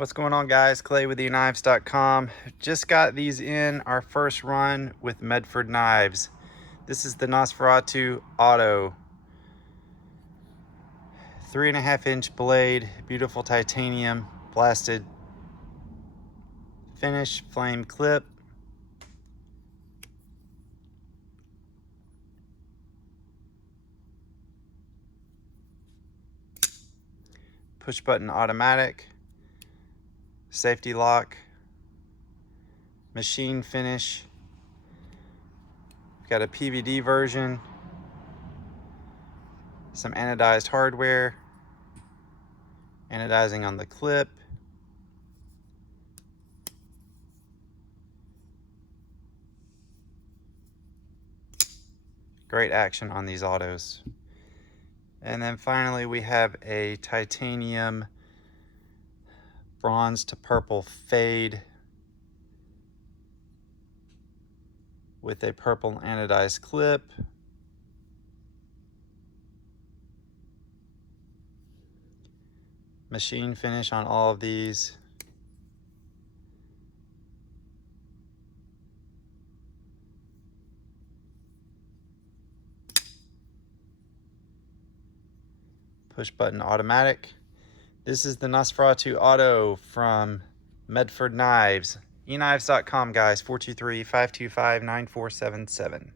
What's going on, guys? Clay with EKNIVES.com. Just got these in our first run with Medford knives. This is the Nosferatu Auto. 3.5-inch blade, beautiful titanium, blasted finish, flame clip. Push button automatic. Safety lock, machine finish. We've got a PVD version, some anodized hardware, anodizing on the clip. Great action on these autos. And then finally we have a titanium bronze to purple fade with a purple anodized clip. Machine finish on all of these. Push button automatic. This is the Nosferatu Auto from Medford Knives. EKNIVES.com, guys. 423-525-9477.